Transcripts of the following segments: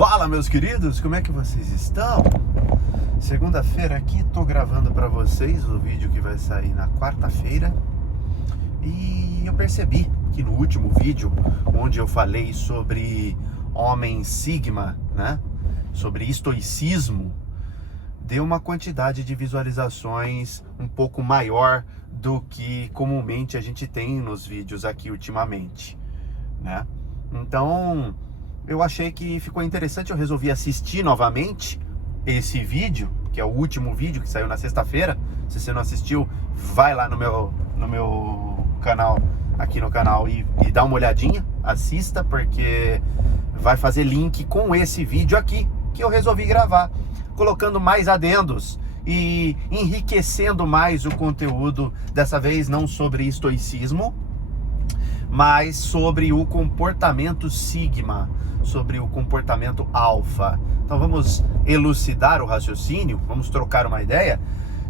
Fala, meus queridos, como é que vocês estão? Segunda-feira aqui, tô gravando para vocês o vídeo que vai sair na quarta-feira. E eu percebi que no último vídeo, onde eu falei sobre homem sigma, né? Sobre estoicismo, deu uma quantidade de visualizações um pouco maior do que comumente a gente tem nos vídeos aqui ultimamente, né? Então, eu achei que ficou interessante, eu resolvi assistir novamente esse vídeo, que é o último vídeo que saiu na sexta-feira. Se você não assistiu, vai lá no meu canal, aqui no canal, e dá uma olhadinha, assista, porque vai fazer link com esse vídeo aqui, que eu resolvi gravar, colocando mais adendos e enriquecendo mais o conteúdo, dessa vez não sobre estoicismo, mas sobre o comportamento sigma, sobre o comportamento alfa. Então vamos elucidar o raciocínio, vamos trocar uma ideia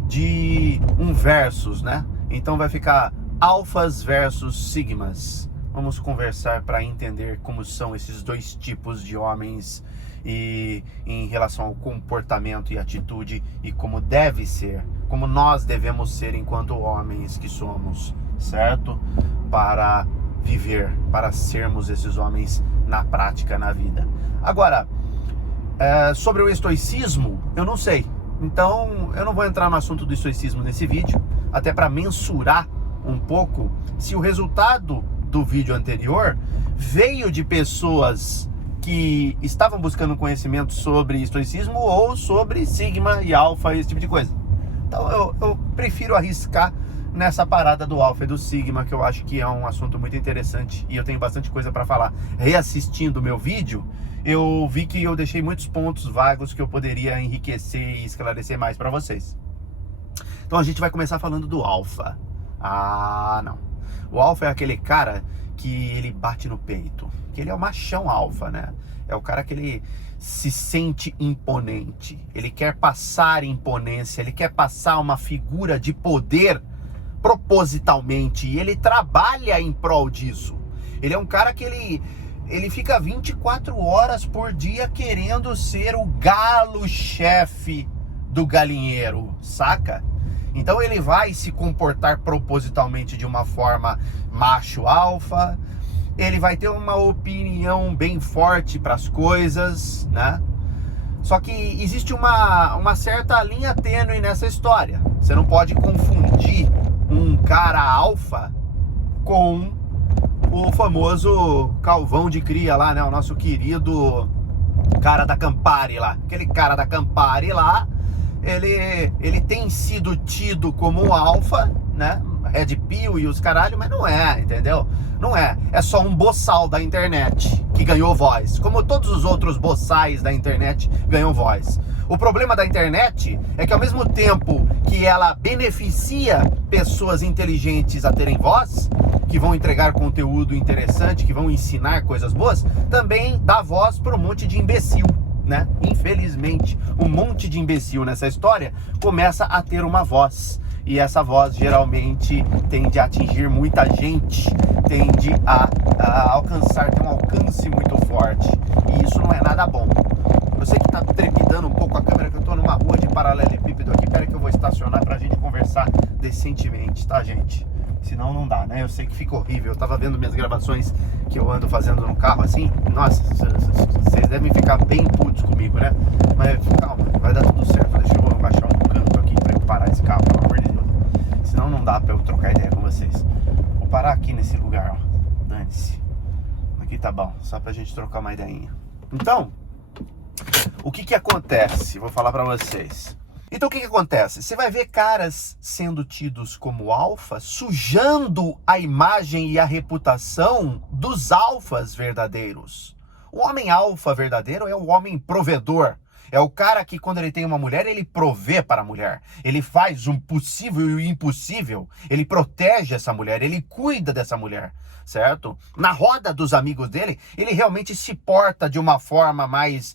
de um versus, né? Então vai ficar alfas versus sigmas. Vamos conversar para entender como são esses dois tipos de homens e em relação ao comportamento e atitude e como deve ser, como nós devemos ser enquanto homens que somos, certo? Para viver, para sermos esses homens na prática, na vida. Agora, sobre o estoicismo, eu não sei. Então, eu não vou entrar no assunto do estoicismo nesse vídeo, até para mensurar um pouco se o resultado do vídeo anterior veio de pessoas que estavam buscando conhecimento sobre estoicismo ou sobre sigma e alfa, esse tipo de coisa. Então, eu prefiro arriscar nessa parada do alfa e do sigma, que eu acho que é um assunto muito interessante e eu tenho bastante coisa para falar. Reassistindo o meu vídeo, eu vi que eu deixei muitos pontos vagos que eu poderia enriquecer e esclarecer mais para vocês. Então a gente vai começar falando do alfa. Ah, não. O alfa é aquele cara que ele bate no peito, que ele é o machão alfa, né? É o cara que ele se sente imponente, ele quer passar imponência, ele quer passar uma figura de poder propositalmente, e ele trabalha em prol disso. Ele é um cara que ele fica 24 horas por dia querendo ser o galo-chefe do galinheiro, saca? Então ele vai se comportar propositalmente de uma forma macho alfa, ele vai ter uma opinião bem forte para as coisas, né? Só que existe uma certa linha tênue nessa história. Você não pode confundir um cara alfa com o famoso Calvão de Cria lá, né? O nosso querido cara da Campari lá. Aquele cara da Campari lá, ele tem sido tido como alfa, né? Red Pill e os caralho, mas não é, entendeu? Não é. É só um boçal da internet que ganhou voz. Como todos os outros boçais da internet ganham voz. O problema da internet é que ao mesmo tempo que ela beneficia pessoas inteligentes a terem voz, que vão entregar conteúdo interessante, que vão ensinar coisas boas, também dá voz para um monte de imbecil, né? Infelizmente, um monte de imbecil nessa história começa a ter uma voz. E essa voz geralmente tende a atingir muita gente, tende a alcançar, tem um alcance muito forte. E isso não é nada bom. Eu sei que tá trepidando um pouco a câmera, que eu tô numa rua de paralelepípedo aqui. Pera que eu vou estacionar pra gente conversar decentemente, tá, gente? Senão não dá, né? Eu sei que fica horrível. Eu tava vendo minhas gravações que eu ando fazendo no carro assim. Nossa, vocês devem ficar bem putos comigo, né? Mas calma, vai dar tudo certo. Deixa eu baixar um canto aqui pra eu parar esse carro, pelo amor de Deus. Senão não dá pra eu trocar ideia com vocês. Vou parar aqui nesse lugar, ó. Dane-se. Aqui tá bom, só pra gente trocar uma ideinha. Então, o que acontece? Vou falar pra vocês. Então o que acontece? Você vai ver caras sendo tidos como alfa, sujando a imagem e a reputação dos alfas verdadeiros. O homem alfa verdadeiro é o homem provedor. É o cara que, quando ele tem uma mulher, ele provê para a mulher. Ele faz o possível e o impossível. Ele protege essa mulher, ele cuida dessa mulher, certo? Na roda dos amigos dele, ele realmente se porta de uma forma mais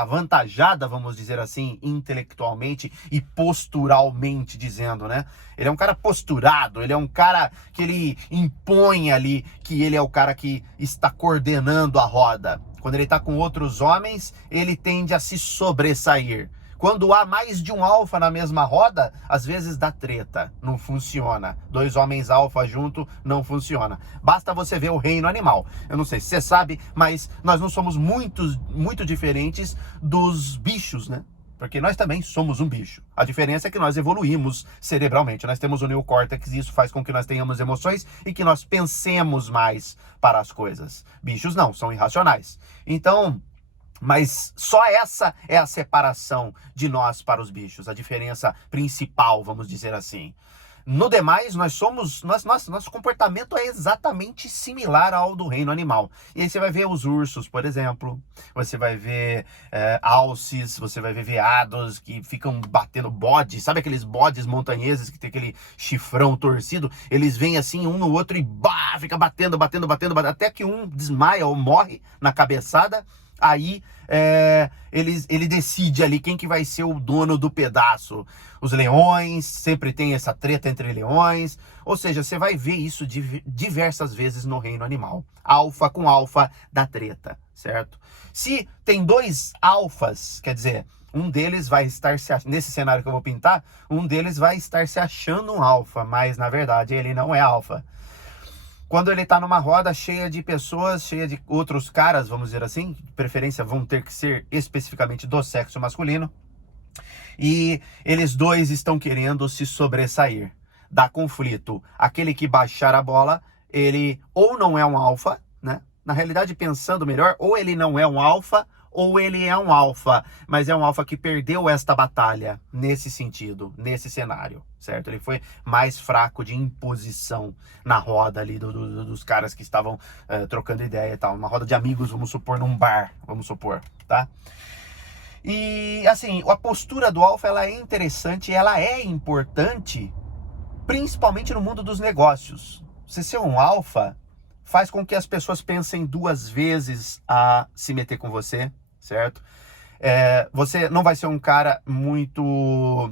avantajada, vamos dizer assim, intelectualmente e posturalmente dizendo, né? Ele é um cara posturado, ele é um cara que ele impõe ali que ele é o cara que está coordenando a roda. Quando ele está com outros homens, ele tende a se sobressair. Quando há mais de um alfa na mesma roda, às vezes dá treta, não funciona. Dois homens alfa junto não funciona. Basta você ver o reino animal. Eu não sei se você sabe, mas nós não somos muito diferentes dos bichos, né? Porque nós também somos um bicho. A diferença é que nós evoluímos cerebralmente. Nós temos o neocórtex e isso faz com que nós tenhamos emoções e que nós pensemos mais para as coisas. Bichos não, são irracionais. Então, mas só essa é a separação de nós para os bichos. A diferença principal, vamos dizer assim. No demais, nosso comportamento é exatamente similar ao do reino animal. E aí você vai ver os ursos, por exemplo. Você vai ver alces, você vai ver veados que ficam batendo bode. Sabe aqueles bodes montanheses que tem aquele chifrão torcido? Eles vêm assim um no outro e fica batendo, até que um desmaia ou morre na cabeçada. Aí ele decide ali quem que vai ser o dono do pedaço. Os leões, sempre tem essa treta entre leões. Ou seja, você vai ver isso diversas vezes no reino animal. Alfa com alfa dá treta, certo? Se tem dois alfas, quer dizer, um deles vai estar nesse cenário que eu vou pintar, um deles vai estar se achando um alfa, mas na verdade ele não é alfa. Quando ele está numa roda cheia de pessoas, cheia de outros caras, vamos dizer assim, de preferência vão ter que ser especificamente do sexo masculino, e eles dois estão querendo se sobressair. Dá conflito. Aquele que baixar a bola, ele ou não é um alfa, né? Na realidade, pensando melhor, ou ele não é um alfa, ou ele é um alfa, mas é um alfa que perdeu esta batalha nesse sentido, nesse cenário, certo? Ele foi mais fraco de imposição na roda ali dos caras que estavam trocando ideia e tal. Uma roda de amigos, vamos supor, num bar, vamos supor, tá? E assim, a postura do alfa, ela é interessante, ela é importante, principalmente no mundo dos negócios. Você ser um alfa faz com que as pessoas pensem duas vezes a se meter com você, certo? Você não vai ser um cara muito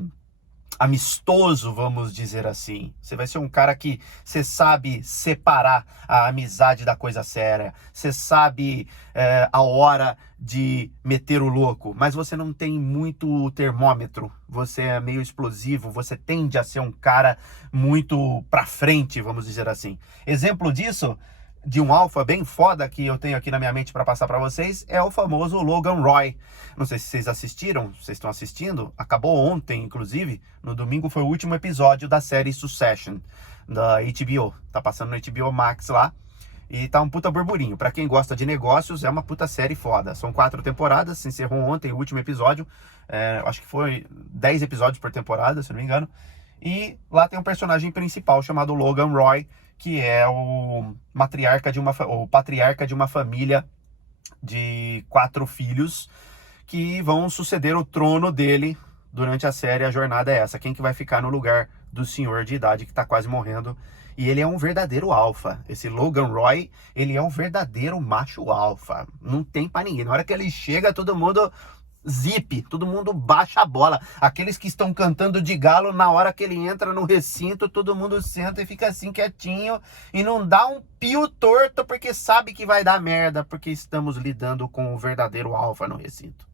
amistoso, vamos dizer assim. Você vai ser um cara que você sabe separar a amizade da coisa séria. Você sabe a hora de meter o louco, mas você não tem muito termômetro. Você é meio explosivo, você tende a ser um cara muito pra frente, vamos dizer assim. Exemplo disso, de um alfa bem foda que eu tenho aqui na minha mente para passar para vocês, é o famoso Logan Roy. Não sei se vocês assistiram, vocês estão assistindo, acabou ontem, inclusive, no domingo foi o último episódio da série Succession, da HBO, tá passando no HBO Max lá, e tá um puta burburinho. Para quem gosta de negócios, é uma puta série foda. São 4 temporadas, se encerrou ontem o último episódio, acho que foi 10 episódios por temporada, se não me engano, e lá tem um personagem principal chamado Logan Roy, que é o patriarca de uma família de 4 filhos que vão suceder o trono dele durante a série. A jornada é essa, quem que vai ficar no lugar do senhor de idade que tá quase morrendo. E ele é um verdadeiro alfa. Esse Logan Roy, ele é um verdadeiro macho alfa. Não tem pra ninguém. Na hora que ele chega, todo mundo zip, todo mundo baixa a bola. Aqueles que estão cantando de galo, na hora que ele entra no recinto, todo mundo senta e fica assim quietinho e não dá um pio torto porque sabe que vai dar merda, porque estamos lidando com o verdadeiro alfa no recinto.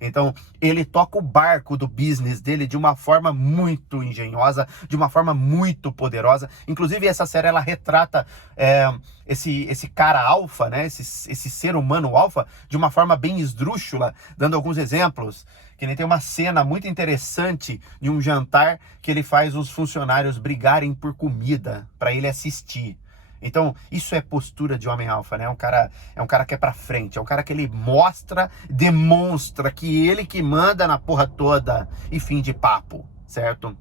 Então, ele toca o barco do business dele de uma forma muito engenhosa, de uma forma muito poderosa. Inclusive, essa série, ela retrata esse cara alfa, né? Esse ser humano alfa, de uma forma bem esdrúxula, dando alguns exemplos. Que nem tem uma cena muito interessante de um jantar que ele faz os funcionários brigarem por comida para ele assistir. Então, isso é postura de homem alfa, né? É um cara que é pra frente, é um cara que ele demonstra que ele que manda na porra toda e fim de papo, certo?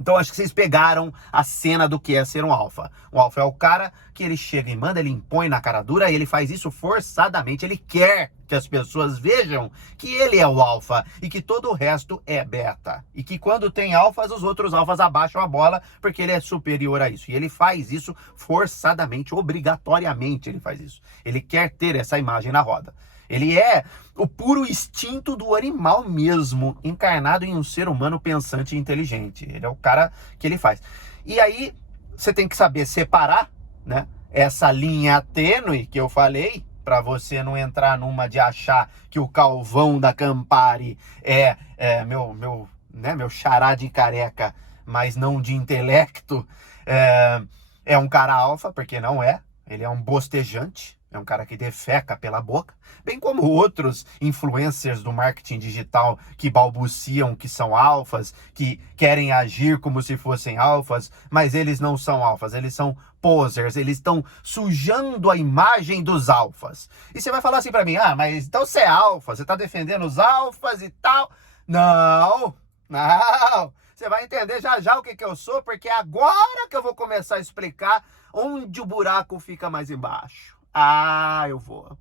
Então, acho que vocês pegaram a cena do que é ser um alfa. Um alfa é o cara que ele chega e manda, ele impõe na cara dura, e ele faz isso forçadamente. Ele quer que as pessoas vejam que ele é o alfa e que todo o resto é beta. E que quando tem alfas, os outros alfas abaixam a bola porque ele é superior a isso. E ele faz isso forçadamente, obrigatoriamente ele faz isso. Ele quer ter essa imagem na roda. Ele é o puro instinto do animal mesmo, encarnado em um ser humano pensante e inteligente. Ele é o cara que ele faz. E aí, você tem que saber separar, né, essa linha tênue que eu falei, para você não entrar numa de achar que o Calvão da Campari é meu xará de careca, mas não de intelecto, é um cara alfa, porque não é. Ele é um bostejante, é um cara que defeca pela boca, bem como outros influencers do marketing digital que balbuciam que são alfas, que querem agir como se fossem alfas, mas eles não são alfas, eles são posers, eles estão sujando a imagem dos alfas. E você vai falar assim pra mim, mas então você é alfa, você tá defendendo os alfas e tal. Não, você vai entender já já o que eu sou, porque é agora que eu vou começar a explicar onde o buraco fica mais embaixo. Eu vou.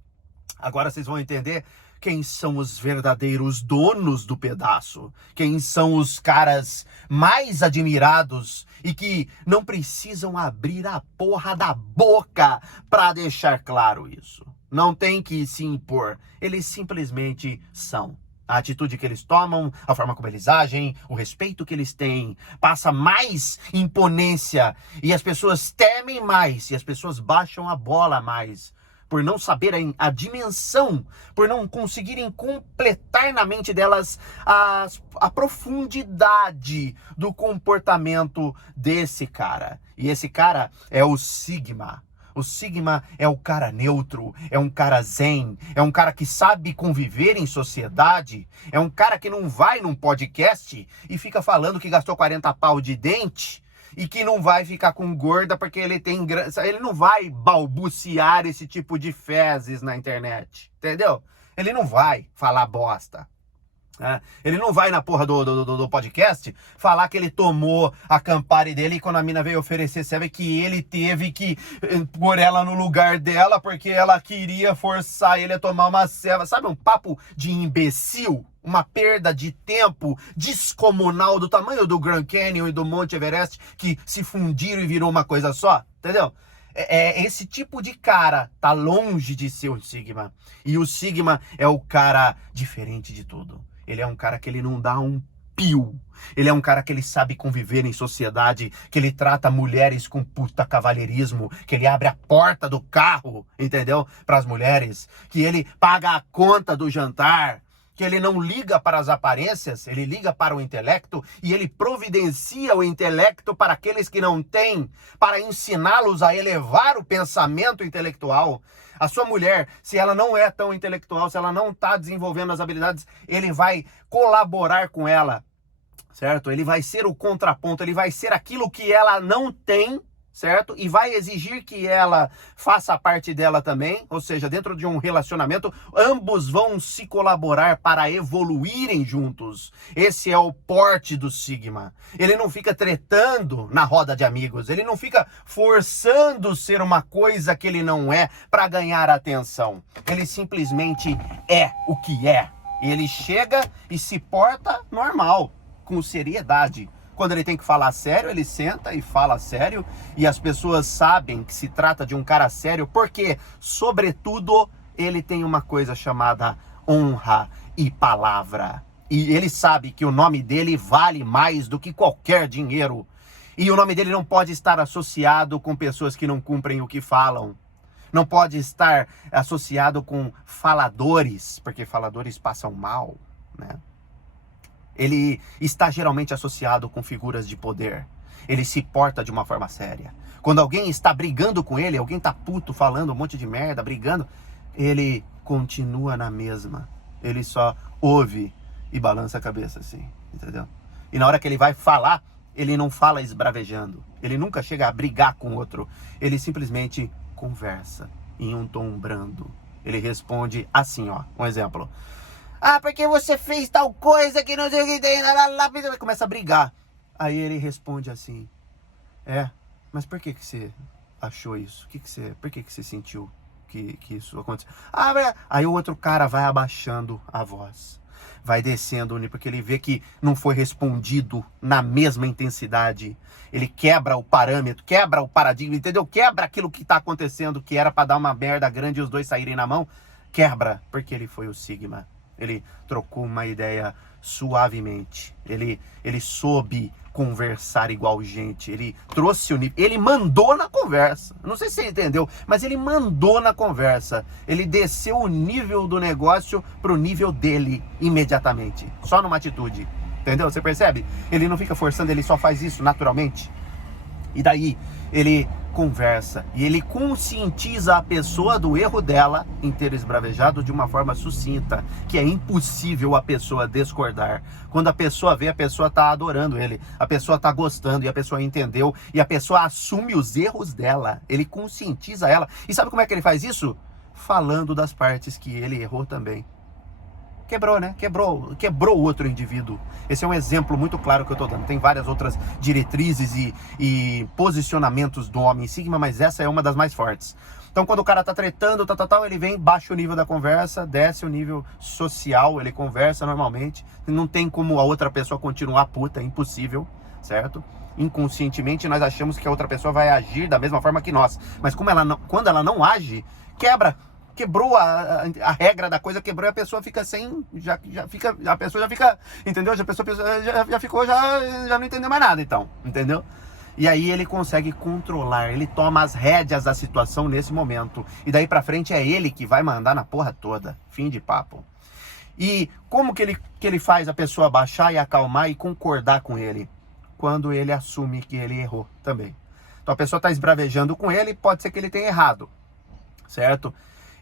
Agora vocês vão entender quem são os verdadeiros donos do pedaço. Quem são os caras mais admirados e que não precisam abrir a porra da boca para deixar claro isso. Não tem que se impor. Eles simplesmente são. A atitude que eles tomam, a forma como eles agem, o respeito que eles têm, passa mais imponência e as pessoas temem mais e as pessoas baixam a bola mais por não saberem a dimensão, por não conseguirem completar na mente delas a profundidade do comportamento desse cara. E esse cara é o Sigma. O Sigma é o cara neutro, é um cara zen, é um cara que sabe conviver em sociedade, é um cara que não vai num podcast e fica falando que gastou 40 pau de dente e que não vai ficar com gorda porque ele não vai balbuciar esse tipo de fezes na internet, entendeu? Ele não vai falar bosta. Ele não vai na porra do podcast falar que ele tomou a Campari dele e quando a mina veio oferecer, sabe que ele teve que pôr ela no lugar dela porque ela queria forçar ele a tomar uma ceva. Sabe, um papo de imbecil? Uma perda de tempo descomunal do tamanho do Grand Canyon e do Monte Everest que se fundiram e virou uma coisa só, entendeu? Esse tipo de cara tá longe de ser o Sigma. E o Sigma é o cara diferente de tudo. Ele é um cara que ele não dá um pio. Ele é um cara que ele sabe conviver em sociedade, que ele trata mulheres com puta cavalheirismo, que ele abre a porta do carro, entendeu? Para as mulheres, que ele paga a conta do jantar, que ele não liga para as aparências, ele liga para o intelecto e ele providencia o intelecto para aqueles que não têm, para ensiná-los a elevar o pensamento intelectual. A sua mulher, se ela não é tão intelectual, se ela não está desenvolvendo as habilidades, ele vai colaborar com ela, certo? Ele vai ser o contraponto, ele vai ser aquilo que ela não tem, certo? E vai exigir que ela faça a parte dela também, ou seja, dentro de um relacionamento, ambos vão se colaborar para evoluírem juntos. Esse é o porte do Sigma. Ele não fica tretando na roda de amigos, ele não fica forçando ser uma coisa que ele não é para ganhar atenção. Ele simplesmente é o que é. E ele chega e se porta normal, com seriedade. Quando ele tem que falar sério, ele senta e fala sério. E as pessoas sabem que se trata de um cara sério, porque, sobretudo, ele tem uma coisa chamada honra e palavra. E ele sabe que o nome dele vale mais do que qualquer dinheiro. E o nome dele não pode estar associado com pessoas que não cumprem o que falam. Não pode estar associado com faladores, porque faladores passam mal, né? Ele está geralmente associado com figuras de poder. Ele se porta de uma forma séria. Quando alguém está brigando com ele, alguém está puto, falando um monte de merda, brigando, ele continua na mesma. Ele só ouve e balança a cabeça assim, entendeu? E na hora que ele vai falar, ele não fala esbravejando. Ele nunca chega a brigar com outro. Ele simplesmente conversa em um tom brando. Ele responde assim, ó, um exemplo. Porque você fez tal coisa que não sei o que tem, começa a brigar. Aí ele responde assim, mas por que você achou isso? Por que você sentiu que isso aconteceu? Aí o outro cara vai abaixando a voz, vai descendo, porque ele vê que não foi respondido na mesma intensidade. Ele quebra o parâmetro, quebra o paradigma, entendeu? Quebra aquilo que está acontecendo, que era para dar uma merda grande e os dois saírem na mão. Quebra, porque ele foi o Sigma. ele trocou uma ideia suavemente, ele soube conversar igual gente, ele trouxe o nível, ele mandou na conversa, não sei se você entendeu, mas ele mandou na conversa, ele desceu o nível do negócio pro nível dele imediatamente, só numa atitude, entendeu? Você percebe? Ele não fica forçando, ele só faz isso naturalmente, e daí ele conversa e ele conscientiza a pessoa do erro dela em ter esbravejado de uma forma sucinta, que é impossível a pessoa discordar. Quando a pessoa vê, a pessoa está adorando ele, a pessoa está gostando e a pessoa entendeu e a pessoa assume os erros dela, ele conscientiza ela. E sabe como é que ele faz isso? Falando das partes que ele errou também. Quebrou, né? Quebrou o outro indivíduo. Esse é um exemplo muito claro que eu estou dando. Tem várias outras diretrizes e posicionamentos do homem sigma, mas essa é uma das mais fortes. Então, quando o cara tá tretando, ele vem, baixa o nível da conversa, desce o nível social, ele conversa normalmente. Não tem como a outra pessoa continuar puta, é impossível, certo? Inconscientemente, nós achamos que a outra pessoa vai agir da mesma forma que nós. Mas quando ela não age, quebrou a regra da coisa, quebrou e a pessoa fica sem, a pessoa já fica, entendeu? A pessoa já não entendeu mais nada, então, entendeu? E aí ele consegue controlar, ele toma as rédeas da situação nesse momento, e daí pra frente é ele que vai mandar na porra toda, fim de papo. E como que ele faz a pessoa baixar e acalmar e concordar com ele? Quando ele assume que ele errou também. Então a pessoa tá esbravejando com ele, pode ser que ele tenha errado, certo?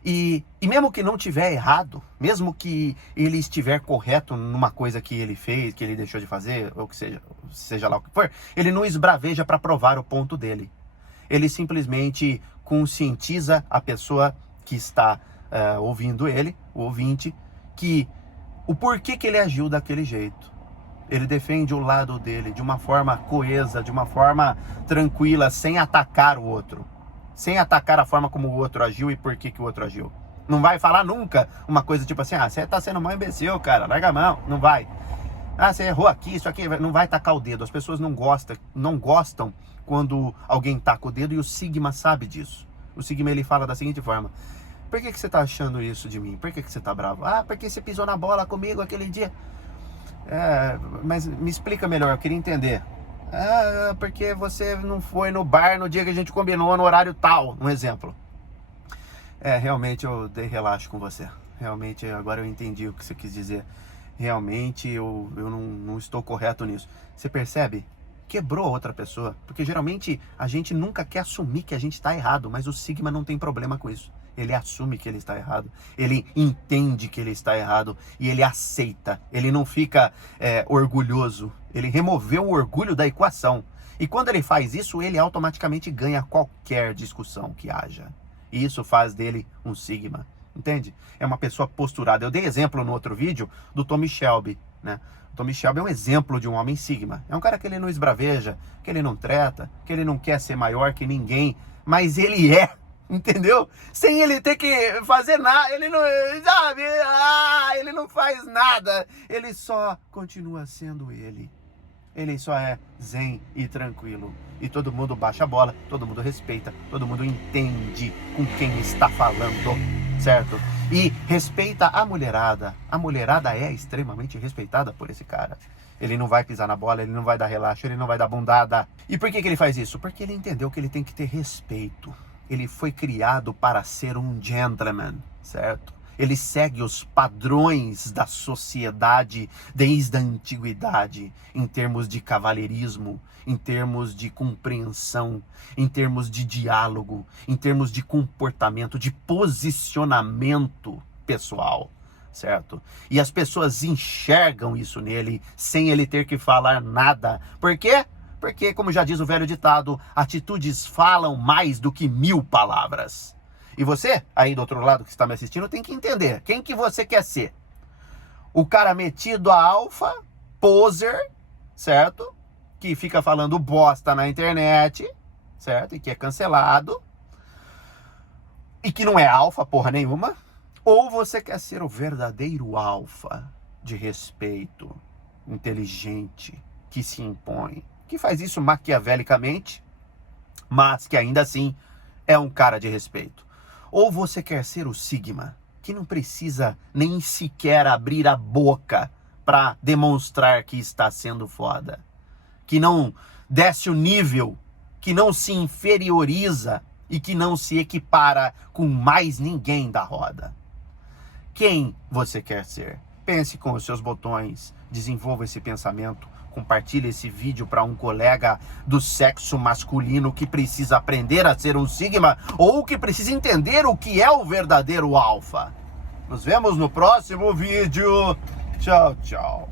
E mesmo que não tiver errado, mesmo que ele estiver correto numa coisa que ele fez, que ele deixou de fazer, ou que seja lá o que for, ele não esbraveja para provar o ponto dele. Ele simplesmente conscientiza a pessoa que está ouvindo ele, o ouvinte, que o porquê que ele agiu daquele jeito. Ele defende o lado dele de uma forma coesa, de uma forma tranquila, sem atacar o outro. Sem atacar a forma como o outro agiu e por que o outro agiu. Não vai falar nunca uma coisa tipo assim, você tá sendo mal imbecil, cara, larga a mão. Não vai. Você errou aqui, isso aqui. Não vai tacar o dedo. As pessoas não gostam quando alguém taca o dedo, e o Sigma sabe disso. O Sigma, ele fala da seguinte forma: por que você tá achando isso de mim? Por que você tá bravo? Porque você pisou na bola comigo aquele dia. Mas me explica melhor, eu queria entender. Porque você não foi no bar no dia que a gente combinou, no horário tal, um exemplo. Realmente eu dei relaxo com você. Realmente, agora eu entendi o que você quis dizer. Realmente eu não estou correto nisso. Você percebe? Quebrou outra pessoa. Porque geralmente a gente nunca quer assumir que a gente está errado, mas o Sigma não tem problema com isso. Ele assume que ele está errado, ele entende que ele está errado e ele aceita, ele não fica orgulhoso, ele removeu o orgulho da equação. E quando ele faz isso, ele automaticamente ganha qualquer discussão que haja. E isso faz dele um Sigma, entende? É uma pessoa posturada. Eu dei exemplo no outro vídeo do Tommy Shelby, né? O Tommy Shelby é um exemplo de um homem Sigma. É um cara que ele não esbraveja, que ele não treta, que ele não quer ser maior que ninguém, mas ele é. Entendeu? Sem ele ter que fazer nada, ele não, sabe? Ele não faz nada, ele só continua sendo ele. Ele só é zen e tranquilo. E todo mundo baixa a bola, todo mundo respeita, todo mundo entende com quem está falando, certo? E respeita a mulherada. A mulherada é extremamente respeitada por esse cara. Ele não vai pisar na bola, ele não vai dar relaxo, ele não vai dar bundada. E por que ele faz isso? Porque ele entendeu que ele tem que ter respeito. Ele foi criado para ser um gentleman, certo? Ele segue os padrões da sociedade desde a antiguidade, em termos de cavalheirismo, em termos de compreensão, em termos de diálogo, em termos de comportamento, de posicionamento pessoal, certo? E as pessoas enxergam isso nele sem ele ter que falar nada. Por quê? Porque, como já diz o velho ditado, atitudes falam mais do que 1000 palavras. E você, aí do outro lado que está me assistindo, tem que entender quem que você quer ser. O cara metido a alfa, poser, certo? Que fica falando bosta na internet, certo? E que é cancelado. E que não é alfa porra nenhuma. Ou você quer ser o verdadeiro alfa, de respeito, inteligente, que se impõe, que faz isso maquiavelicamente, mas que ainda assim é um cara de respeito. Ou você quer ser o Sigma, que não precisa nem sequer abrir a boca para demonstrar que está sendo foda, que não desce o nível, que não se inferioriza e que não se equipara com mais ninguém da roda. Quem você quer ser? Pense com os seus botões, desenvolva esse pensamento, compartilhe esse vídeo para um colega do sexo masculino que precisa aprender a ser um sigma ou que precisa entender o que é o verdadeiro alfa. Nos vemos no próximo vídeo. Tchau, tchau.